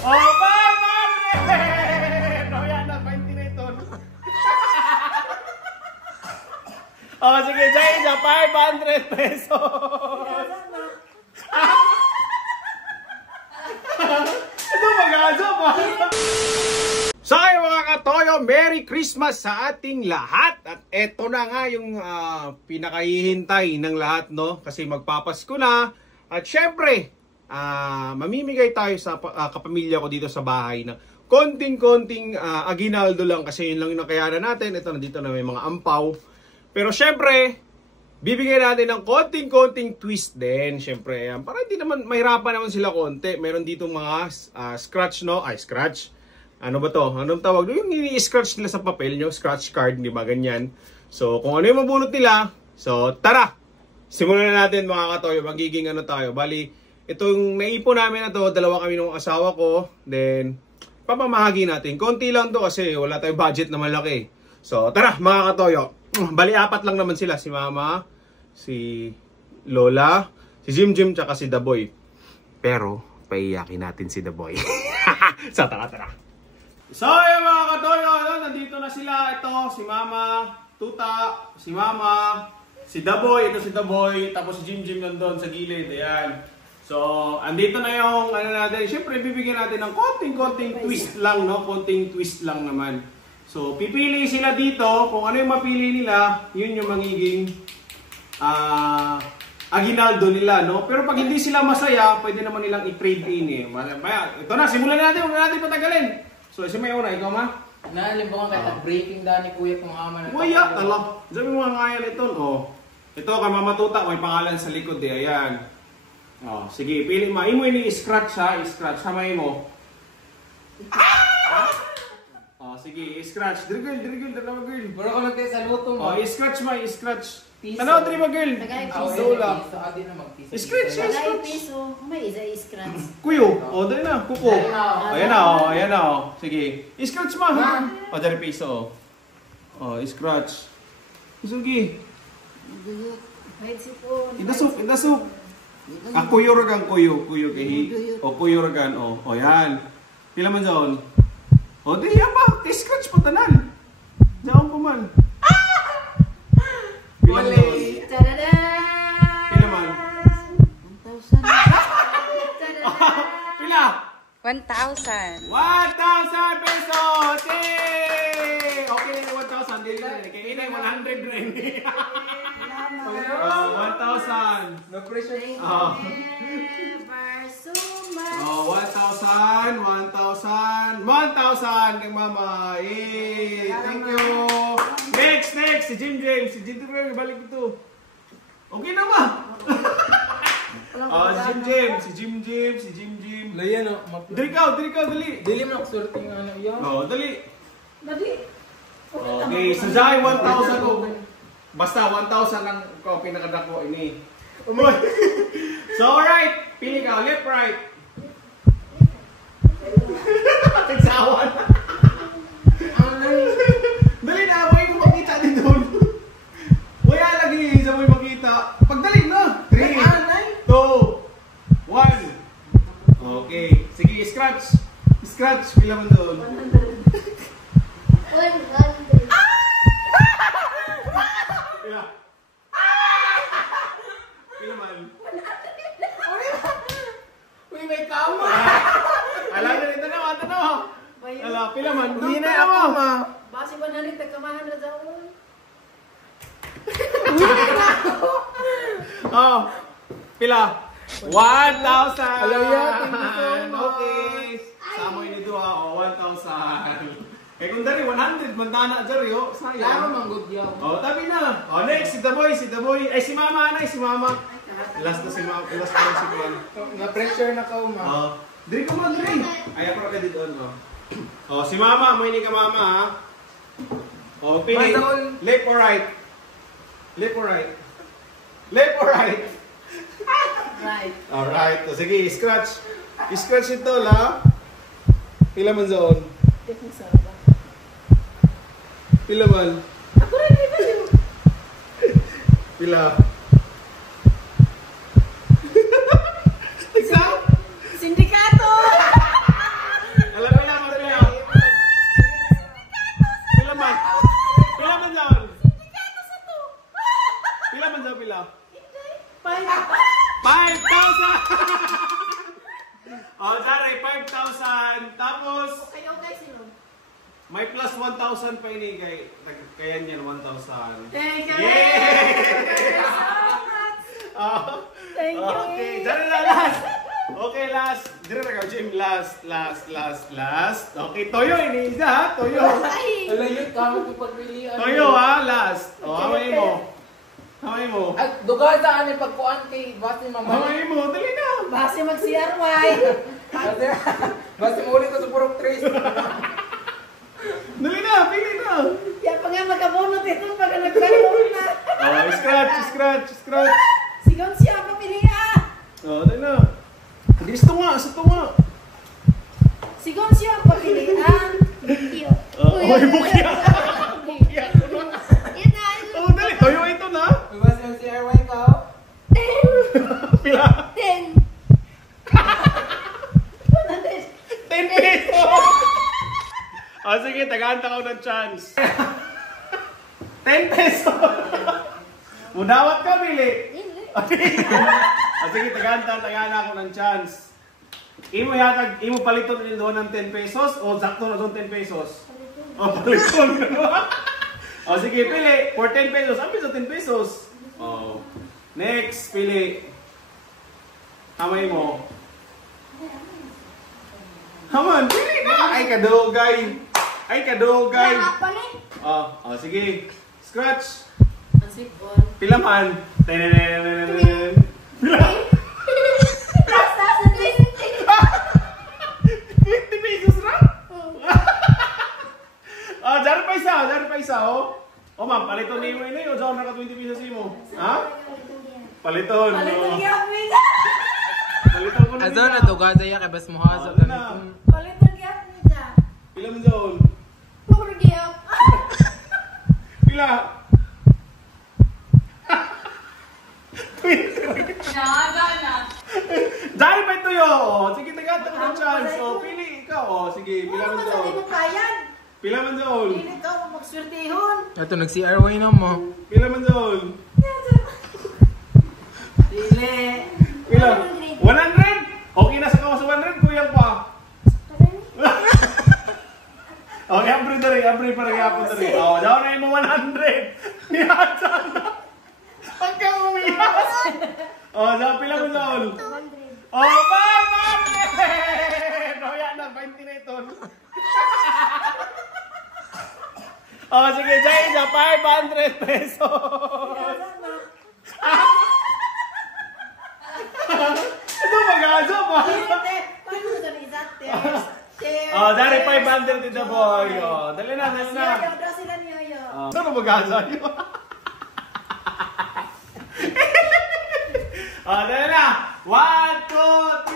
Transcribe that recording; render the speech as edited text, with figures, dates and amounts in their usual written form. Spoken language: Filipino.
Oh, 500! Oh, yan na, 20 na ito. Oh, sige, dyan sa 500 pesos. Ito mag-aso pa. So ayun mga katoyo, Merry Christmas sa ating lahat. At eto na nga yung pinakahihintay ng lahat, no? Kasi magpapasko na. At syempre, mamimigay tayo sa kapamilya ko dito sa bahay na konting-konting aginaldo lang. Kasi yun lang yung nakayanan natin. Ito, nandito na may mga ampaw. Pero syempre, bibigyan natin ng konting-konting twist din. Syempre, para hindi naman, mahirapan naman sila konti. Meron dito mga scratch, no? Ay, scratch. Ano ba to? Anong tawag? Yung i-scratch nila sa papel nyo. Scratch card, di ba? Ganyan. So, kung ano yung mabunot nila. So, tara! Simulan na natin mga katoyo. Magiging ano tayo. Bali, itong naipon namin na to, dalawa kami ng asawa ko. Then, papamahagi natin. Konti lang to kasi wala tayong budget na malaki. So, tara mga katoyo. Bali, 4 lang naman sila. Si Mama, si Lola, si Jim, tsaka si The Boy. Pero, paiyakin natin si The Boy. So, tara. So, yung mga katoyo, nandito na sila. Ito, si Mama, Tuta, si Mama, si The Boy. Ito si The Boy. Tapos si Jim nandun sa gilid. Ayan. So, andito na yung ano natin. Siyempre, bibigyan natin ng konting twist lang, no? Konting twist lang naman. So, pipili sila dito. Kung ano yung mapili nila, yun yung magiging aginaldo nila, no? Pero pag hindi sila masaya, pwede naman nilang i-trade in, eh. Ito na, simulan natin. Huwag natin patagalin. So, si may una, ikaw ma? Naalimbangan kahit breaking down ni Kuya kung ama na. Kuya, tala. Sabi mo nga yan ito, oh. Ito, kay Mama Tuta, may pangalan sa likod, eh. Ayan. Oh, sige, pili ma. Imo ini i-scratch, ha? I-scratch. Hamay mo. Oh, sige, i-scratch. Diri girl. Pero ko lang sa luto mo. Oh, i-scratch ma, i-scratch. Tanaw, diri ba girl? Dola. I-scratch. Piso. May isa i-scratch. Kuyo. Oh, dali na. Kuko. Ayan na, oh. Sige. I-scratch ma, ha? Oh, dali piso, oh. Oh, i-scratch. Sige. Wait, sipon. Idasok. Kuyo ragan, kuyo kay. Oh, kuyo ragan, oh. Oh, yan. Pila man zon? O, di yan ba? Scratch pa tanan. Diyan pa man. Pila man zon? Tadada! Pila man? 1,000. Pila? 1,000. 1,000 pesos! Yay! Okay na yung 1,000. Dili na. Kaya ina yung 100 rin. 1,000. No pressure. Never so much. Oh, 1,000 kay Mama. Yay! Thank you. Next. Si Jim. Si Jim, balik ito. Okay na ba? Si Jim. Layan o. Dali ka, dali. Dili mo nakaswerte yung ano yun. Oh, dali. Okay, si Zay, 1,000 o. Basta 1,000 ang pinakadako ini. So, alright. Pili ka. Left, right. Tigsawan. Dali na. Huwag mo makita din doon. Wala lagi. Sa mo makita. Pagdali na. 3, 2, 1. Okay. Sige, scratch. Pila mo doon. 100. Pila man. Uy, may kama! Alam na rin. Tanaw. Ala, pila man. Hindi na ako, ma. Basi 100, tagkamahan na daw. Oh, pila? 1,000! Alaw yan, Okay. Samoy ni Dua, 1,000. Eh kung dari 100, mandana dyan yo. Laro Sayang. mang good yaw. Oh, tabi na. Oh, next, si The Boy. Ay, si Mama. Last na si Mama. Last na si Kuan. Na-pressure na ka, ma. Oh, diri ko mo, diri. Ay, ako ka dito, oh. Oh, si Mama. Mo ini ka Mama, ha? Oh, pili. Left or right? Left or right? Right. Alright. So, sige, scratch. Scratch ito, la. Pila man zone? Pila man? Ako rin, iba. Pila? Dari, 5,000. Tapos, Kayo guys, sino? may plus 1,000 pa ini kaya niyan 1,000. Thank you. Yay! Thank you. Okay, dyan na last. Okay, last. Dire na ka, Jim. Last. Okay, Toyo ini isa ha, Toyo. Ay! Alayot ka mo pagpilian. Toyo ha, last. Hamay mo. At duga sa ani pagkuan kay basi mama. Hamay mo, dali na. Base mag-CRY. Basi mo ulit sa purok trace. Dali na, pili na. Yan pa nga magkabunot ito pag nagkaroon na. Oh, scratch. Sigaw siya, papiliya. Oh, dali na. Hindi, sa tunga. Sigaw siya, papiliya. Bukyo. Oy, bukya. Yan na. Oh, dali, Toyo ito na. Basi ang CRY ka. Pila? 10. 10 pesos. Oh, sige, tagaanta ko ng chance. 10 pesos. Mudawat ka, Bili. Oh, sige, tagaanta ako ng chance. Imo paliton din doon ng 10 pesos o sakto na doon 10 pesos? O, paliton ka na. O, sige, pili. For 10 pesos. Sabi sa 10 pesos. O, next, pili. Hamay mo. Haman, pili na. Ay, kadugay. Nakapalit. O, sige. Scratch. Ang sipon. Pila man. Pila. Basta sa 20. 20 pesos na? Dari pa isa, oh. O ma'am, paliton ni mo ini, o dyan naka 20 pesos mo. Ha? Paliton. Palitan oh. niya, Mija. Paliton ko na. Azo na duga daya kay bas mo hazo Ano na? Palitan niya, Mija. Pila man dyan? Purgiya. Pila? 20. Dari pa ito yun. O, sige, tagata ko ng chance. O, pili ikaw. O, sige, pila Ano man man sa dyan? di mo kayan? Pila man dyan? Pili ka mo magswertihon. Ato nag-CRY na mo. Pila man dyan? Pili. Pila? 100? Okay na sa kawas 100, kuyang pa. Okay, abre pa rin ako na rin. O, daw na yung 100. Niyata na. Pagka umiyas. O, daw pila mo dyan? O, 500! O, yan na, 20 na ito. O, sige, dyan isa, 500 pesos. Ano mag-aso mo? Paano mo sa isat? O, dari 500 dito, boy. O, dali na. Siya, sila niyo. Saan mag-aso? O, dali na. 1, 2,